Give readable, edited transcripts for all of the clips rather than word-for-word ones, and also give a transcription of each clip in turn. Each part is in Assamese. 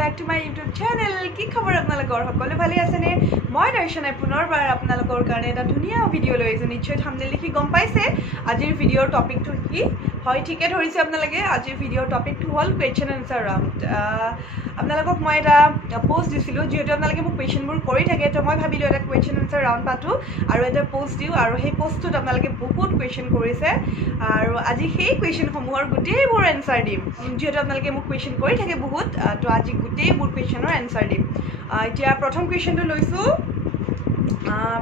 back to my YouTube channel. কি খবৰ আপোনালোকৰ সকলো ভালে আছে নে মই দৰ্শনাই পুনৰবাৰ আপোনালোকৰ কাৰণে এটা ধুনীয়া ভিডিও লৈ আহিছো নিশ্চয় থাম্বনেল লিখি গম পাইছে আজিৰ ভিডিওৰ টপিকটো কি হয় ঠিকে ধৰিছে আপোনালোকে আজিৰ ভিডিওৰ টপিকটো হ'ল কোৱেশ্চন আনসাৰ ৰাউণ্ড আপোনালোকক মই এটা পোষ্ট দিছিলো যেহেতু আপোনালোকে মোক কোৱেশ্চনবোৰ কৰি থাকে তো মই ভাবিলো এটা কোৱেশ্চন আনসাৰ ৰাউণ্ড পাতো আৰু এটা পোষ্ট দিও আৰু সেই পোষ্টটোত আপোনালোকে বহুত কোৱেশ্চন কৰিছে আৰু আজি সেই কোৱেশ্চনসমূহৰ গোটেইবোৰ এনসাৰ দিম যেহেতু আপোনালোকে মোক কোৱেশ্চন কৰি থাকে বহুত তো আজি গোটেইবোৰ কোৱেশ্চনৰ এনসাৰ দিম এতিয়া প্ৰথম কোৱেশ্চনটো লৈছো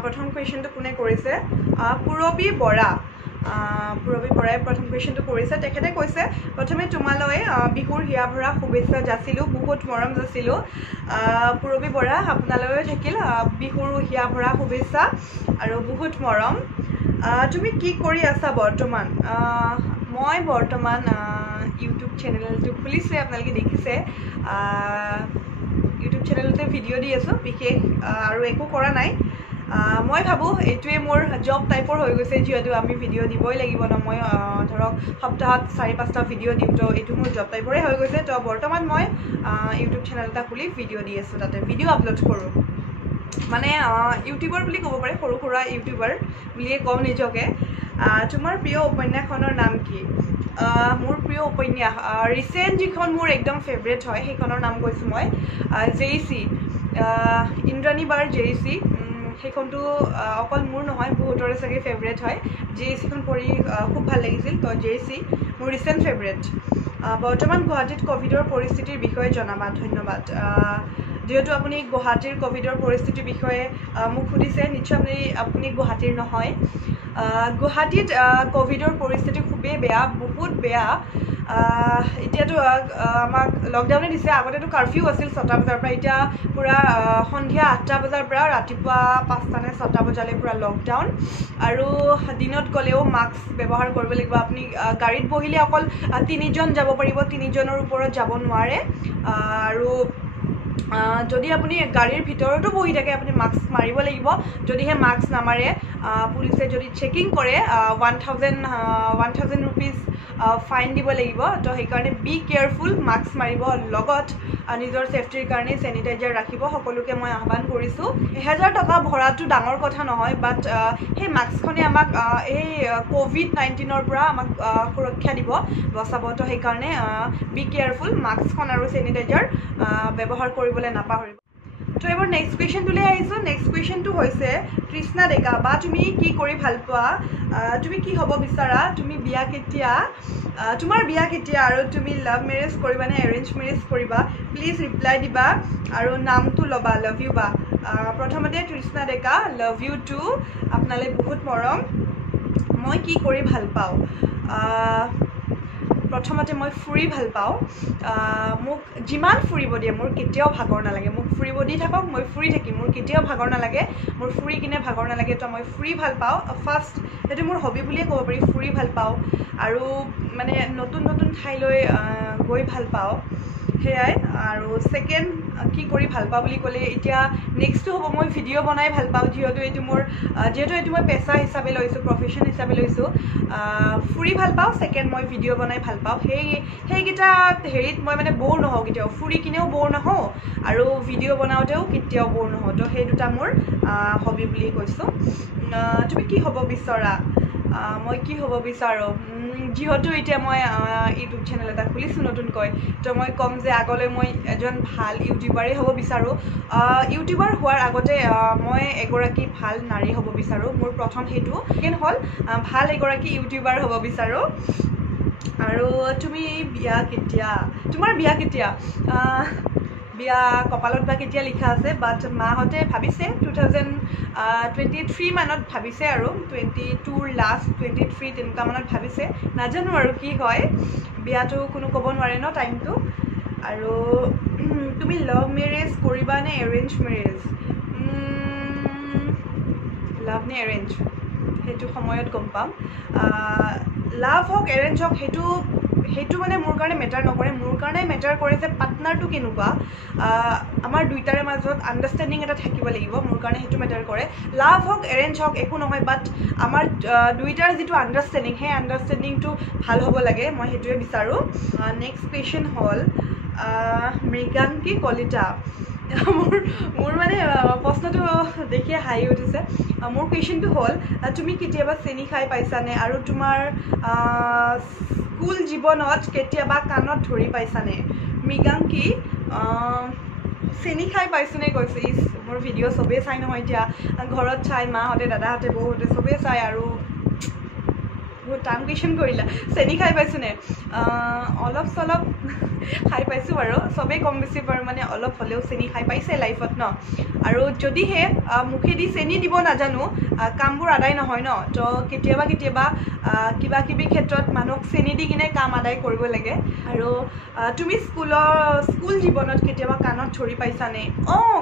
প্ৰথম কোৱেশ্চনটো কোনে কৰিছে পুৰবী বৰা পুৰবী বৰাই প্ৰথম কোৱেশ্চনটো কৰিছে তেখেতে কৈছে প্ৰথমে তোমালৈ বিহুৰ হিয়া ভৰা শুভেচ্ছা যাচিলো বহুত মৰম যাচিলো পুৰবী বৰা আপোনালৈ থাকিল বিহুৰ হিয়া ভৰা শুভেচ্ছা আৰু বহুত মৰম তুমি কি কৰি আছা বৰ্তমান মই বৰ্তমান ইউটিউব চেনেলটো খুলিছে আপোনালোকে দেখিছে ইউটিউব চেনেলতে ভিডিঅ' দি আছো বিশেষ আৰু একো কৰা নাই মই ভাবো এইটোৱে মোৰ জব টাইপৰ হৈ গৈছে যেহেতু আমি ভিডিঅ' দিবই লাগিব ন মই ধৰক সপ্তাহত 4-5টা ভিডিঅ' দিম তো এইটো মোৰ জব টাইপৰে হৈ গৈছে তো বৰ্তমান মই ইউটিউব চেনেল এটা খুলি ভিডিঅ' দি আছো তাতে ভিডিঅ' আপলোড কৰোঁ মানে ইউটিউবাৰ বুলি ক'ব পাৰে সৰু সুৰা ইউটিউবাৰ বুলিয়ে কওঁ নিজকে তোমাৰ প্ৰিয় উপন্যাসখনৰ নাম কি মোৰ প্ৰিয় উপন্যাস ৰিচেণ্ট যিখন মোৰ একদম ফেভৰেট হয় সেইখনৰ নাম কৈছোঁ মই জেইচি ইন্দ্ৰাণী বাৰ জেইচি সেইখনটো অকল মোৰ নহয় বহুতৰে চাগে ফেভৰেট হয় জেইচিখন পঢ়ি খুব ভাল লাগিছিল তো জেইচি মোৰ ৰিচেণ্ট ফেভৰেট বৰ্তমান গুৱাহাটীত ক'ভিডৰ পৰিস্থিতিৰ বিষয়ে জনাবা ধন্যবাদ যেহেতু আপুনি গুৱাহাটীৰ ক'ভিডৰ পৰিস্থিতিৰ বিষয়ে মোক সুধিছে নিশ্চয় আপুনি গুৱাহাটীৰ নহয় গুৱাহাটীত ক'ভিডৰ পৰিস্থিতি খুবেই বেয়া বহুত বেয়া এতিয়াতো আমাক লকডাউনে দিছে আগতেতো কাৰফিউ আছিল 6টা বজাৰ পৰা এতিয়া পুৰা সন্ধিয়া 8টা বজাৰ পৰা ৰাতিপুৱা 5টা নে 6টা বজালৈ পুৰা লকডাউন আৰু দিনত গ'লেও মাস্ক ব্যৱহাৰ কৰিব লাগিব আপুনি গাড়ীত বহিলে অকল 3জন যাব পাৰিব 3জনৰ ওপৰত যাব নোৱাৰে আৰু যদি আপুনি গাড়ীৰ ভিতৰতো বহি থাকে আপুনি মাস্ক মাৰিব লাগিব যদিহে মাস্ক নামাৰে পুলিচে যদি চেকিং কৰে 1000 ৰুপিজ ফাইন দিব লাগিব তো সেইকাৰণে বি কেয়াৰফুল মাস্ক মাৰিব লগত নিজৰ সেফটিৰ কাৰণে স্যানিটাইজাৰ ৰাখিব সকলোকে মই আহ্বান কৰিছোঁ 1000 টকা ভৰাটো ডাঙৰ কথা নহয় বাট সেই মাস্কখনে আমাক এই COVID-19ৰ পৰা আমাক সুৰক্ষা দিব বচাব তো সেইকাৰণে বি কেয়াৰফুল মাস্কখন আৰু স্যানিটাইজাৰ ব্যৱহাৰ কৰিবলৈ নাপাহৰিব তো এবাৰ নেক্সট কুৱেশ্যনটোলৈ আহিছোঁ নেক্সট কুৱেশ্যনটো হৈছে কৃষ্ণা ডেকা বা তুমি কি কৰি ভাল পোৱা তুমি কি হ'ব বিচাৰা তুমি বিয়া কেতিয়া তোমাৰ বিয়া কেতিয়া আৰু তুমি লাভ মেৰেজ কৰিবা নে এৰেঞ্জ মেৰেজ কৰিবা প্লিজ ৰিপ্লাই দিবা আৰু নামটো ল'বা লাভ ইউ বা প্ৰথমতে কৃষ্ণা ডেকা লাভ ইউ টু আপোনালৈ বহুত মৰম মই কি কৰি ভাল পাওঁ প্ৰথমতে মই ফুৰি ভাল পাওঁ মোক যিমান ফুৰিব দিয়ে মোৰ কেতিয়াও ভাগৰ নালাগে মোক ফুৰিব দি থাকক মই ফুৰি থাকিম মোৰ কেতিয়াও ভাগৰ নালাগে মোৰ ফুৰি কিনে ভাগৰ নালাগে তো মই ফুৰি ভাল পাওঁ ফাৰ্ষ্ট সেইটো মোৰ হবি বুলিয়ে ক'ব পাৰি ফুৰি ভাল পাওঁ আৰু মানে নতুন নতুন ঠাইলৈ গৈ ভাল পাওঁ সেয়াই আৰু সেকেন্ড কি কৰি ভাল পাওঁ বুলি ক'লে এতিয়া নেক্সটটো হ'ব মই ভিডিঅ' বনাই ভাল পাওঁ যেহেতু এইটো মই পেছা হিচাপে লৈছোঁ প্ৰফেশ্যন হিচাপে লৈছোঁ ফুৰি ভাল পাওঁ সেকেন্ড মই ভিডিঅ' বনাই ভাল পাওঁ সেইকেইটা হেৰিত মই মানে ব'ৰ নহওঁ কেতিয়াও ফুৰি কিনেও ব'ৰ নহওঁ আৰু ভিডিঅ' বনাওঁতেও কেতিয়াও ব'ৰ নহওঁ তো সেই দুটা মোৰ হবি বুলি কৈছোঁ তুমি কি হ'ব বিচৰা মই কি হ'ব বিচাৰোঁ যেহেতু এতিয়া মই ইউটিউব চেনেল এটা খুলিছোঁ নতুনকৈ তো মই ক'ম যে আগলৈ মই এজন ভাল ইউটিউবাৰেই হ'ব বিচাৰোঁ ইউটিউবাৰ হোৱাৰ আগতে মই এগৰাকী ভাল নাৰী হ'ব বিচাৰোঁ মোৰ প্ৰথম সেইটো সেকেণ্ড হ'ল ভাল এগৰাকী ইউটিউবাৰ হ'ব বিচাৰোঁ আৰু তুমি বিয়া কেতিয়া তোমাৰ বিয়া কেতিয়া বিয়া কপালত বা কেতিয়া লিখা আছে বাট মাহঁতে ভাবিছে 2023 মানত ভাবিছে আৰু 22ৰ লাষ্ট 23 তেনেকুৱা মানত ভাবিছে নাজানো আৰু কি হয় বিয়াটো কোনো ক'ব নোৱাৰে ন টাইমটো আৰু তুমি লাভ মেৰেজ কৰিবা নে এৰেঞ্জ মেৰেজ লাভ নে এৰেঞ্জ সেইটো সময়ত গম পাম লাভ হওক এৰেঞ্জ হওক সেইটো মানে মোৰ কাৰণে মেটাৰ নকৰে মোৰ কাৰণে মেটাৰ কৰে যে পাৰ্টনাৰটো কেনেকুৱা আমাৰ দুইটাৰে মাজত আণ্ডাৰষ্টেণ্ডিং এটা থাকিব লাগিব মোৰ কাৰণে সেইটো মেটাৰ কৰে লাভ হওক এৰেঞ্জ হওক একো নহয় বাট আমাৰ দুইটাৰ যিটো আণ্ডাৰষ্টেণ্ডিং সেই আণ্ডাৰষ্টেণ্ডিংটো ভাল হ'ব লাগে মই সেইটোৱে বিচাৰোঁ নেক্সট কুৱেশ্যন হ'ল মৃগাংকী কলিতা মোৰ মানে প্ৰশ্নটো দেখিয়ে হাঁহি উঠিছে মোৰ কুৱেশ্যনটো হ'ল তুমি কেতিয়াবা চেনি খাই পাইছানে আৰু তোমাৰ স্কুল জীৱনত কেতিয়াবা কাণত ধৰি পাইছানে মৃগাংকী চেনি খাই পাইছোনে কৈছে ইছ মোৰ ভিডিঅ' চবেই চাই নহয় এতিয়া ঘৰত চাই মাহঁতে দাদাহঁতে বৌহঁতে চবেই চাই আৰু বহুত টান কুৱেশ্যন কৰিলা চেনি খাই পাইছোনে অলপ চলপ খাই পাইছোঁ বাৰু চবেই কম বেছি পৰিমাণে অলপ হ'লেও চেনি খাই পাইছে লাইফত ন আৰু যদিহে মুখেদি চেনি দিব নাজানো কামবোৰ আদায় নহয় ন তো কেতিয়াবা কিবা কিবি ক্ষেত্ৰত মানুহক চেনি দি কিনে কাম আদায় কৰিব লাগে আৰু তুমি স্কুল জীৱনত কেতিয়াবা কাণত ধৰি পাইছানে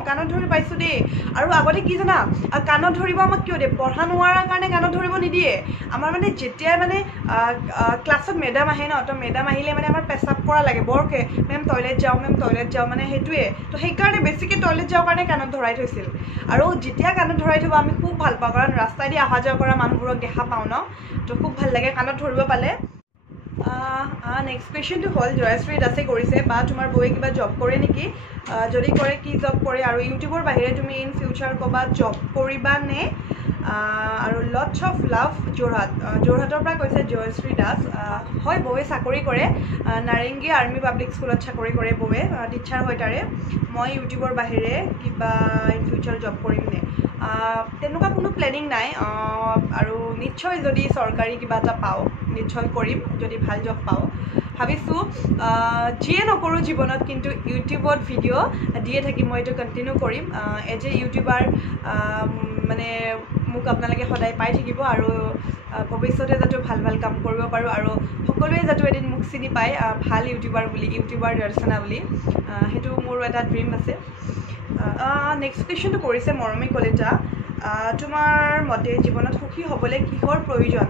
কাণত ধৰি পাইছোঁ দেই আৰু আগতে কি জানা কাণত ধৰিব আমাক কিয় দিয়ে পঢ়া নোৱাৰাৰ কাৰণে কাণত ধৰিব নিদিয়ে আমাৰ মানে যেতিয়াই মানে ক্লাছত মেডাম আহে ন তো মেডাম আহিলে মানে আমাৰ পেচাব কৰা লাগে বৰকে মেম টয়লেট যাওঁ মানে সেইটোৱে তো সেইকাৰণে বেছিকৈ টয়লেট যাওঁ কাৰণে কাণত ধৰাই থৈছিল আৰু যেতিয়া কাণত ধৰাই থ'ব আমি খুব ভাল পাওঁ কাৰণ ৰাস্তাইদি অহা যোৱা কৰা মানুহবোৰক দেখা পাওঁ ন তো খুব ভাল লাগে কাণত ধৰিব পালে নেক্সট কুৱেশ্যনটো হ'ল জয়শ্ৰী দাসে কৰিছে বা তোমাৰ বৌয়ে কিবা জব কৰে নেকি যদি কৰে কি জব কৰে আৰু ইউটিউবৰ বাহিৰে তুমি ইন ফিউচাৰ ক'ৰবাত জব কৰিবা নে আৰু লটছ অফ লাভ যোৰহাটৰ পৰা কৈছে জয়শ্ৰী দাস হয় বৌয়ে চাকৰি কৰে নাৰেংগী আৰ্মি পাব্লিক স্কুলত চাকৰি কৰে বৌয়ে টিচাৰ হয় তাৰে মই ইউটিউবৰ বাহিৰে কিবা ইন ফিউচাৰ জব কৰিম নে তেনেকুৱা কোনো প্লেনিং নাই আৰু নিশ্চয় যদি চৰকাৰী কিবা এটা পাওঁ নিশ্চয় কৰিম যদি ভাল জব পাওঁ ভাবিছোঁ যিয়ে নকৰোঁ জীৱনত কিন্তু ইউটিউবত ভিডিঅ' দিয়ে থাকিম মই এইটো কণ্টিনিউ কৰিম এজ এ ইউটিউবাৰ মানে মোক আপোনালোকে সদায় পাই থাকিব আৰু ভৱিষ্যতে যাতে ভাল কাম কৰিব পাৰোঁ আৰু সকলোৱে যাতে এদিন মোক চিনি পায় ভাল ইউটিউবাৰ দৰ্শনা বুলি সেইটো মোৰ এটা ড্ৰিম আছে নেক্সট কুৱেশ্যনটো কৰিছে মৰমী কলিতা তোমাৰ মতে জীৱনত সুখী হ'বলৈ কিহৰ প্ৰয়োজন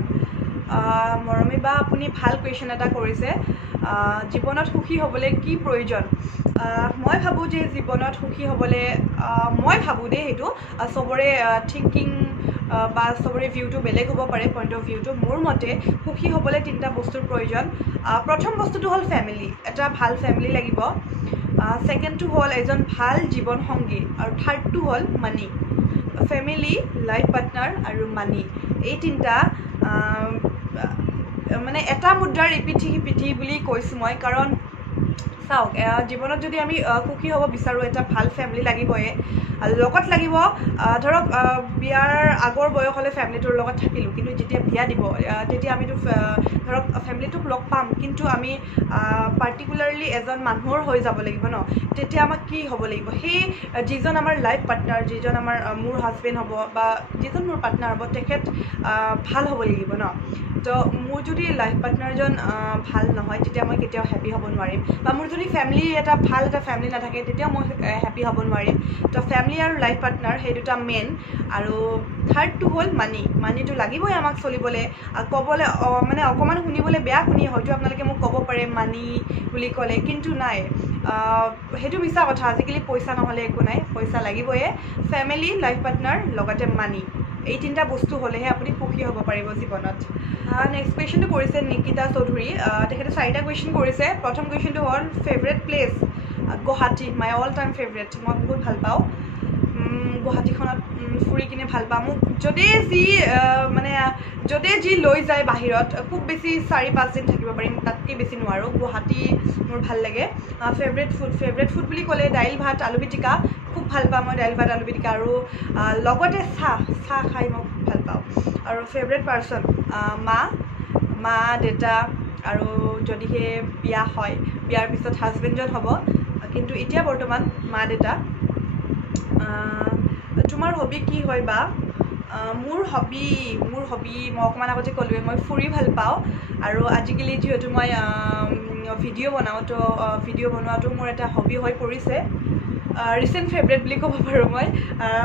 মৰমী বা আপুনি ভাল কুৱেশ্যন এটা কৰিছে জীৱনত সুখী হ'বলৈ কি প্ৰয়োজন মই ভাবোঁ যে জীৱনত সুখী হ'বলৈ মই ভাবোঁ দেই সেইটো চবৰে থিংকিং বা চবৰে ভিউটো বেলেগ হ'ব পাৰে পইণ্ট অফ ভিউটো মোৰ মতে সুখী হ'বলৈ তিনিটা বস্তুৰ প্ৰয়োজন প্ৰথম বস্তুটো হ'ল ফেমিলি এটা ভাল ফেমিলি লাগিব ছেকেণ্ডটো হ'ল এজন ভাল জীৱনসংগী আৰু থাৰ্ডটো হ'ল মানি ফেমিলি লাইফ পাৰ্টনাৰ আৰু মানি এই তিনিটা মানে এটা মুদ্ৰাৰ ইপিঠি বুলি কৈছোঁ মই কাৰণ চাওক জীৱনত যদি আমি সুখী হ'ব বিচাৰোঁ এটা ভাল ফেমিলি লাগিবই লগত লাগিব ধৰক বিয়াৰ আগৰ বয়স হ'লে ফেমিলিটোৰ লগত থাকিলোঁ কিন্তু যেতিয়া বিয়া দিব তেতিয়া আমিতো ধৰক ফেমিলিটোক লগ পাম কিন্তু আমি পাৰ্টিকুলাৰলি এজন মানুহৰ হৈ যাব লাগিব ন তেতিয়া আমাক কি হ'ব লাগিব সেই যিজন আমাৰ লাইফ পাৰ্টনাৰ যিজন আমাৰ মোৰ হাজবেণ্ড হ'ব বা যিজন মোৰ পাৰ্টনাৰ হ'ব তেখেত ভাল হ'ব লাগিব ন তো মোৰ যদি লাইফ পাৰ্টনাৰজন ভাল নহয় তেতিয়া মই কেতিয়াও হেপী হ'ব নোৱাৰিম বা মোৰ যদি ফেমিলি এটা ভাল এটা ফেমিলি নাথাকে তেতিয়াও মই হেপী হ'ব নোৱাৰিম তো ফেমিলি আৰু লাইফ পাৰ্টনাৰ সেই দুটা মেইন আৰু থাৰ্ডটো হ'ল মানিটো লাগিবই আমাক চলিবলৈ ক'বলৈ মানে অকণমান শুনিবলৈ বেয়া শুনি হয়তো আপোনালোকে মোক ক'ব পাৰে মানি বুলি ক'লে কিন্তু নাই সেইটো মিছা কথা আজিকালি পইচা নহ'লে একো নাই পইচা লাগিবই ফেমিলি লাইফ পাৰ্টনাৰ লগতে মানি এই তিনিটা বস্তু হ'লেহে আপুনি সুখী হ'ব পাৰিব জীৱনত নেক্সট কুৱেশ্যনটো কৰিছে নিকিতা চৌধুৰী তেখেতে 4টা কুৱেশ্যন কৰিছে প্ৰথম কুৱেশ্যনটো হ'ল favourite place Guwahati my all time favourite মই বহুত ভাল পাওঁ গুৱাহাটীখনত ফুৰি কিনে ভাল পাওঁ মোক য'তে যি লৈ যায় বাহিৰত খুব বেছি 4-5 দিন থাকিব পাৰিম তাতকৈ বেছি নোৱাৰোঁ গুৱাহাটী মোৰ ভাল লাগে ফেভৰেট ফুড বুলি ক'লে দাইল ভাত আলু পিটিকা খুব ভাল পাওঁ মই দাইল ভাত আলু পিটিকা আৰু লগতে চাহ খাই মই খুব ভাল পাওঁ আৰু ফেভৰেট পাৰ্চন মা দেউতা আৰু যদিহে বিয়া হয় বিয়াৰ পিছত হাজবেণ্ডজন হ'ব কিন্তু এতিয়া বৰ্তমান মা দেউতা তোমাৰ হবি কি হয় বা মোৰ হবি মই অকণমান আগতে ক'লোৱে মই ফুৰি ভাল পাওঁ আৰু আজিকালি যিহেতু মই ভিডিঅ' বনাওঁ তো ভিডিঅ' বনোৱাটো মোৰ এটা হবি হৈ পৰিছে ৰিচেণ্ট ফেভৰেট বুলি ক'ব পাৰোঁ মই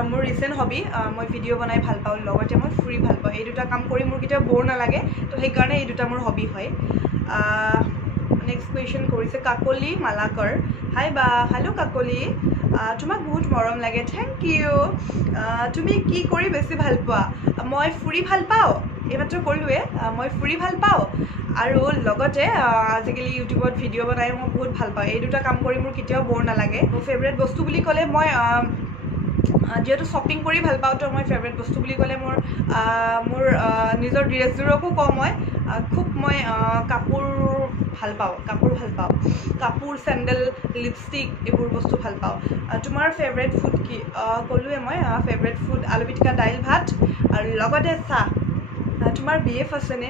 মোৰ ৰিচেণ্ট হবি মই ভিডিঅ' বনাই ভাল পাওঁ লগতে মই ফুৰি ভাল পাওঁ এই দুটা কাম কৰি মোৰ কেতিয়াও ব'ৰ নালাগে তো সেইকাৰণে এই দুটা মোৰ হবি হয় নেক্সট কুৱেশ্যন কৰিছে কাকলি মালাকৰ হাই বা হেল্ল' কাকলি তোমাক বহুত মৰম লাগে থেংক ইউ তুমি কি কৰি বেছি ভাল পোৱা মই ফুৰি ভাল পাওঁ এইমাত্ৰ ক'লোৱে মই ফুৰি ভাল পাওঁ আৰু লগতে আজিকালি ইউটিউবত ভিডিঅ' বনাই মই বহুত ভাল পাওঁ এই দুটা কাম কৰি মোৰ কেতিয়াও বৰ নালাগে মোৰ ফেভৰেট বস্তু বুলি ক'লে মই যেহেতু শ্বপিং কৰি ভাল পাওঁ তো মই ফেভৰেট বস্তু বুলি ক'লে মোৰ নিজৰ ড্ৰেছযোৰকো কওঁ মই খুব মই কাপোৰ ভাল পাওঁ কাপোৰ চেণ্ডেল লিপষ্টিক এইবোৰ বস্তু ভাল পাওঁ তোমাৰ ফেভৰেট ফুড কি ক'লোৱে মই ফেভৰেট ফুড আলু পিটিকা দাইল ভাত আৰু লগতে চাহ তোমাৰ BF আছেনে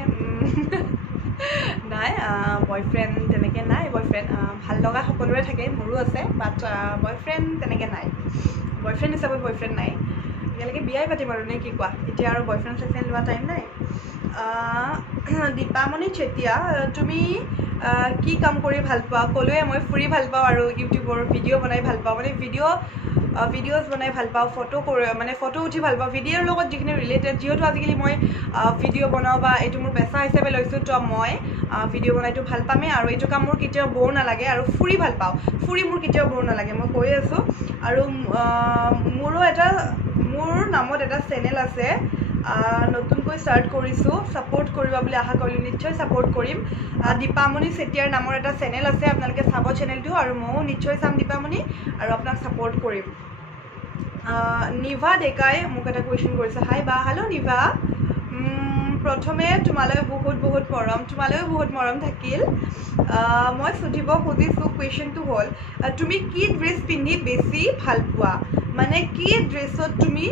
নাই বয়ফ্ৰেণ্ড তেনেকৈ নাই বয়ফ্ৰেণ্ড ভাল লগা সকলোৰে থাকে মোৰো আছে বাট বয়ফ্ৰেণ্ড তেনেকৈ নাই বয়ফ্ৰেণ্ড হিচাপত বয়ফ্ৰেণ্ড নাই এতিয়ালৈকে বিয়াই পাতিম আৰু নে কি কোৱা এতিয়া আৰু বয়ফ্ৰেণ্ড চয়ফ্ৰেণ্ড লোৱা টাইম নাই দীপামণি চেতিয়া তুমি কি কাম কৰি ভাল পোৱা ক'লোৱে মই ফুৰি ভাল পাওঁ আৰু ইউটিউবৰ ভিডিঅ' বনাই ভাল পাওঁ মানে ভিডিঅ'জ বনাই ভাল পাওঁ ফটো উঠি ভাল পাওঁ ভিডিঅ'ৰ লগত যিখিনি ৰিলেটেড যিহেতু আজিকালি মই ভিডিঅ' বনাওঁ বা এইটো মোৰ পেচা হিচাপে লৈছোঁ তো মই ভিডিঅ' বনাইতো ভাল পামেই আৰু এইটো কাম মোৰ কেতিয়াও বৰ নালাগে আৰু ফুৰি ভাল পাওঁ ফুৰি মোৰ কেতিয়াও বৰ নালাগে মই কৈ আছোঁ আৰু মোৰ নামত এটা চেনেল আছে নতুনকৈ ষ্টাৰ্ট কৰিছোঁ ছাপোৰ্ট কৰিবা বুলি আশা কৰিলোঁ নিশ্চয় ছাপোৰ্ট কৰিম দীপামণি চেতিয়াৰ নামৰ এটা চেনেল আছে আপোনালোকে চাব চেনেলটো আৰু ময়ো নিশ্চয় চাম দীপামণি আৰু আপোনাক ছাপোৰ্ট কৰিম নিভা ডেকাই মোক এটা কুৱেশ্যন কৰিছে হাই বা হেল্ল' নিভা প্ৰথমে তোমালৈ বহুত মৰম থাকিল মই সুধিব খুজিছোঁ কুৱেশ্যনটো হ'ল তুমি কি ড্ৰেছ পিন্ধি বেছি ভাল পোৱা মানে কি ড্ৰেছত তুমি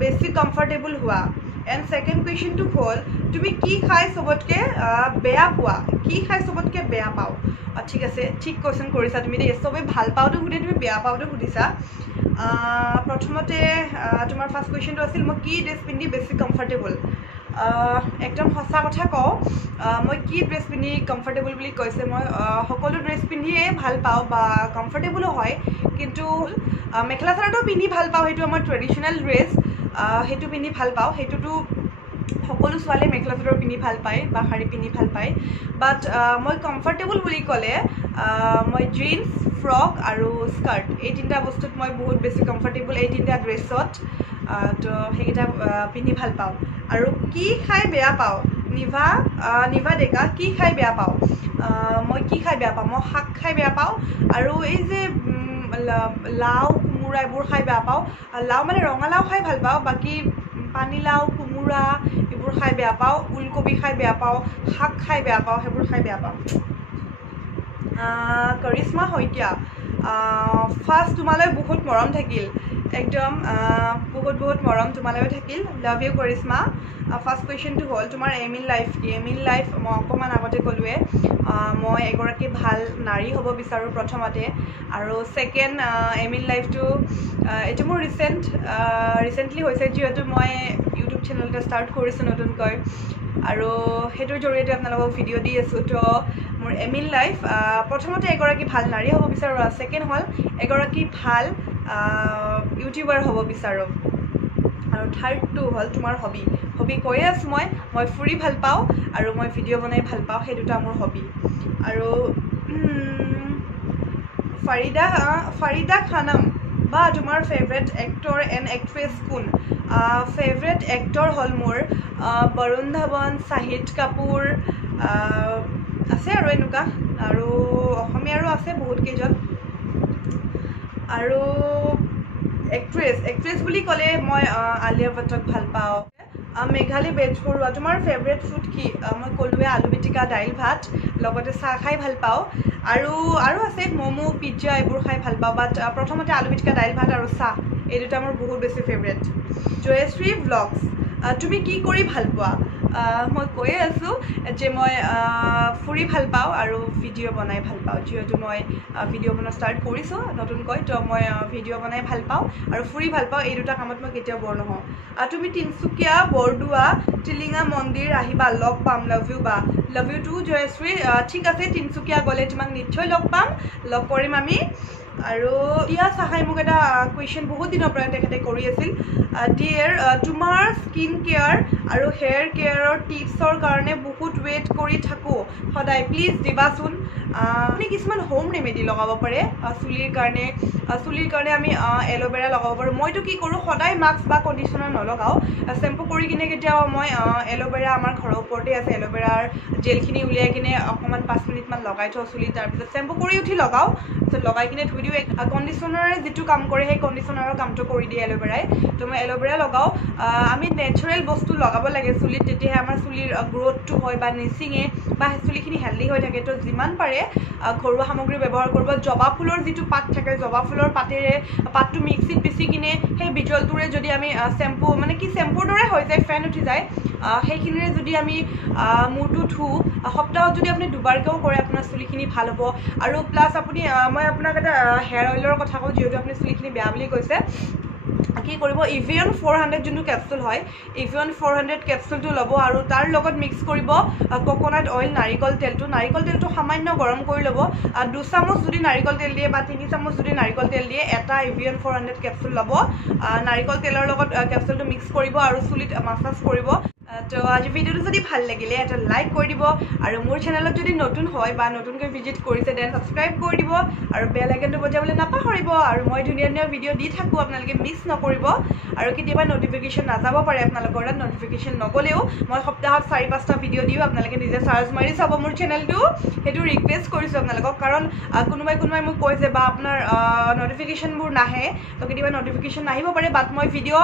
বেছি কমফৰ্টেবল হোৱা এণ্ড ছেকেণ্ড কুৱেশ্যনটো হ'ল তুমি কি খাই চবতকৈ বেয়া পোৱা ঠিক আছে ঠিক কুৱেশ্যন কৰিছা তুমি দেই চবেই ভাল পাওঁতো সুধি তুমি বেয়া পাওঁতো সুধিছা প্ৰথমতে তোমাৰ ফাৰ্ষ্ট কুৱেশ্যনটো আছিল মই কি ড্ৰেছ পিন্ধি বেছি কমফৰ্টেবল একদম সঁচা কথা কওঁ মই কি ড্ৰেছ পিন্ধি কমফৰ্টেবল বুলি কৈছে মই সকলো ড্ৰেছ পিন্ধিয়ে ভাল পাওঁ বা কমফৰ্টেবলো হয় কিন্তু মেখেলা চাদৰটো পিন্ধি ভাল পাওঁ সেইটো আমাৰ ট্ৰেডিশ্যনেল ড্ৰেছ সেইটো পিন্ধি ভাল পাওঁ সেইটোতো সকলো ছোৱালীয়ে মেখেলা চাদৰ পিন্ধি ভাল পায় বা শাৰী পিন্ধি ভাল পায় বাট মই কমফৰ্টেবল বুলি ক'লে মই জিন্স ফ্ৰক আৰু স্কাৰ্ট এই তিনিটা বস্তুত মই বহুত বেছি কমফৰ্টেবল এই তিনিটা ড্ৰেছত তো সেইকেইটা পিন্ধি ভাল পাওঁ আৰু কি খাই বেয়া পাওঁ নিভা ডেকা কি খাই বেয়া পাওঁ মই কি খাই বেয়া পাওঁ মই শাক খাই বেয়া পাওঁ আৰু এই যে লাও কোমোৰা এইবোৰ খাই বেয়া পাওঁ লাও মানে ৰঙালাও খাই ভাল পাওঁ বাকী পানীলাও কোমোৰা এইবোৰ খাই বেয়া পাওঁ ওলকবি খাই বেয়া পাওঁ শাক খাই বেয়া পাওঁ সেইবোৰ খাই বেয়া পাওঁ কৰিশ্মা শইকীয়া ফাৰ্ষ্ট তোমালৈ বহুত মৰম থাকিল একদম বহুত মৰম তোমালৈও থাকিল লাভ ইউ কৰিশ্মা ফাৰ্ষ্ট কুৱেশ্যনটো হ'ল তোমাৰ এম ইন লাইফ কি এম ইন লাইফ মই অকণমান আগতে ক'লোৱে মই এগৰাকী ভাল নাৰী হ'ব বিচাৰোঁ প্ৰথমতে আৰু ছেকেণ্ড এম ইন লাইফটো এইটো মোৰ ৰিচেণ্টলি হৈছে যিহেতু মই ইউটিউব চেনেল এটা ষ্টাৰ্ট কৰিছোঁ নতুনকৈ আৰু সেইটোৰ জৰিয়তে আপোনালোকক ভিডিঅ' দি আছোঁ তো মোৰ এম ইন লাইফ প্ৰথমতে এগৰাকী ভাল নাৰী হ'ব বিচাৰোঁ আৰু ছেকেণ্ড হ'ল এগৰাকী ভাল ইউটিউবাৰ হ'ব বিচাৰোঁ আৰু থাৰ্ডটো হ'ল তোমাৰ হবি কৈয়ে আছোঁ মই ফুৰি ভাল পাওঁ আৰু মই ভিডিঅ' বনাই ভাল পাওঁ সেই দুটা মোৰ হবি আৰু ফাৰিদা খানম বা তোমাৰ ফেভৰেট এক্টৰ এণ্ড এক্ট্ৰেছ কোন ফেভৰেট এক্টৰ হ'ল মোৰ বৰুণ ধাৱন শাহিদ কাপুৰ আছে আৰু এনেকুৱা আৰু অসমীয়াৰো আছে বহুত কেইজন আৰু এক্ট্ৰেছ বুলি ক'লে মই আলিয়া ভট্টক ভাল পাওঁ মেঘালী বেজবৰুৱা তোমাৰ ফেভৰেট ফুড কি মই ক'লোৱে আলু পিটিকা দাইল ভাত লগতে চাহ খাই ভাল পাওঁ আৰু আছে ম'ম' পিজ্জা এইবোৰ খাই ভাল পাওঁ বাট প্ৰথমতে আলু পিটিকা দাইল ভাত আৰু চাহ এই দুটা মোৰ বহুত বেছি ফেভৰেট জয়শ্ৰী ব্লগছ তুমি কি কৰি ভাল পোৱা মই কৈয়ে আছোঁ যে মই ফুৰি ভাল পাওঁ আৰু ভিডিঅ' বনাই ভাল পাওঁ যিহেতু মই ভিডিঅ' বনোৱা ষ্টাৰ্ট কৰিছোঁ নতুনকৈ তো মই ভিডিঅ' বনাই ভাল পাওঁ আৰু ফুৰি ভাল পাওঁ এই দুটা কামত মই কেতিয়াও বৰ নহওঁ তুমি তিনিচুকীয়া বৰদোৱা টিলিঙা মন্দিৰ আহিবা লগ পাম লাভ ইউ টু জয়শ্ৰী ঠিক আছে তিনিচুকীয়া গ'লে তোমাক নিশ্চয় লগ পাম লগ কৰিম আমি আৰু টিয়া চাহাই মোক এটা কুৱেশ্যন বহুত দিনৰ পৰা তেখেতে কৰি আছিল ডিয়াৰ তোমাৰ স্কিন কেয়াৰ আৰু হেয়াৰ কেয়াৰৰ টিপছৰ কাৰণে বহুত ৱেইট কৰি থাকোঁ সদায় প্লিজ দিবাচোন আপুনি কিছুমান হোম ৰেমেডি লগাব পাৰে চুলিৰ কাৰণে আমি এল'ভেৰা লগাব পাৰোঁ মইতো কি কৰোঁ সদায় মাস্ক বা কণ্ডিশ্যনাৰ নলগাওঁ চেম্পু কৰি কিনে কেতিয়াবা মই এল'ভেৰা আমাৰ ঘৰৰ ওপৰতে আছে এল'ভেৰাৰ জেলখিনি উলিয়াই কিনে অকণমান 5 মিনিটমান লগাই থওঁ চুলিত তাৰপিছত চেম্পু কৰি উঠি লগাওঁ তাৰপিছত লগাই কিনে ধুই দিওঁ কণ্ডিশ্যনাৰে যিটো কাম কৰে সেই কণ্ডিশ্যনাৰৰ কামটো কৰি দিয়ে এল'ভেৰাই তো মই এল'ভেৰা লগাওঁ আমি নেচাৰেল বস্তু লগাব লাগে চুলিত তেতিয়াহে আমাৰ চুলিৰ গ্ৰ'থটো হয় বা নিচিঙে বা চুলিখিনি হেল্ডি হৈ থাকে তো যিমান পাৰে ঘৰুৱা সামগ্ৰী ব্যৱহাৰ কৰিব জবা ফুলৰ যিটো পাত থাকে জবা ফুলৰ পাতটো মিক্সিত পিচি কিনে সেই বিজলটোৰে যদি আমি চেম্পু মানে কি চেম্পুৰ দৰে হৈ যায় ফেন উঠি যায় সেইখিনিৰে যদি আমি মূৰটো ধুওঁ সপ্তাহত যদি আপুনি দুবাৰকৈও কৰে আপোনাৰ চুলিখিনি ভাল হ'ব আৰু প্লাছ আপুনি মই আপোনাক এটা হেয়াৰ অইলৰ কথা কওঁ যিহেতু আপুনি চুলিখিনি বেয়া বুলি কৈছে কি কৰিব ইভিয়ন 400 যোনটো কেপচুল হয় ইভিয়ন 400 কেপচুলটো ল'ব আৰু তাৰ লগত মিক্স কৰিব কোকোনাট অইল নাৰিকল তেলটো সামান্য গৰম কৰি ল'ব 2 চামুচ যদি নাৰিকল তেল দিয়ে বা 3 চামুচ যদি নাৰিকল তেল দিয়ে এটা ইভিয়ন 400 কেপচুল ল'ব নাৰিকল তেলৰ লগত কেপচুলটো মিক্স কৰিব আৰু চুলিত মাছাজ কৰিব তো আজি ভিডিওটো যদি ভাল লাগিলে এটা লাইক কৰি দিব আৰু মোৰ চেনেলত যদি নতুন হয় বা নতুনকৈ ভিজিট কৰিছে দেন সাবস্ক্ৰাইব কৰি দিব আৰু বেল আইকনটো বজাবলৈ নাপাহৰিব আৰু মই ধুনীয়া ভিডিও দি থাকোঁ আপোনালোকে মিছ নকৰিব আৰু কেতিয়াবা নটিফিকেশ্যন নাযাব পাৰে আপোনালোকৰ তাত নটিফিকেশ্যন নগ'লেও মই সপ্তাহত 4-5টা ভিডিও দিওঁ আপোনালোকে নিজে চাৰ্জ মাৰি চাব মোৰ চেনেলটো সেইটো ৰিকুৱেষ্ট কৰিছোঁ আপোনালোকক কাৰণ কোনোবাই মোক কৈ যে বা আপোনাৰ নটিফিকেশ্যনবোৰ নাহে তো কেতিয়াবা নটিফিকেশ্যন নাহিব পাৰে বাট মই ভিডিও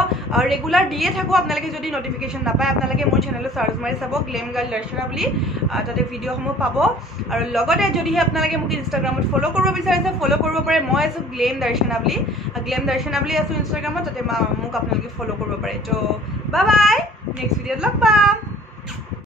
ৰেগুলাৰ দিয়ে থাকোঁ আপোনালোকে যদি নটিফিকেশ্যন নাপায় আপোনালোকে মোৰ চেনেলত চাৰ্জ মাৰি চাব গ্লেম গাৰ্ল দৰ্শনা বুলি তাতে ভিডিঅ'সমূহ পাব আৰু লগতে যদিহে আপোনালোকে মোক ইনষ্টাগ্ৰামত ফ'ল' কৰিব বিচাৰিছে ফ'ল' কৰিব পাৰে মই আছোঁ গ্লেম দৰ্শনা বুলি আছোঁ ইনষ্টাগ্ৰামত তাতে মোক আপোনালোকে ফ'ল' কৰিব পাৰে তো বাই বাই নেক্সট ভিডিঅ'ত লগ পাম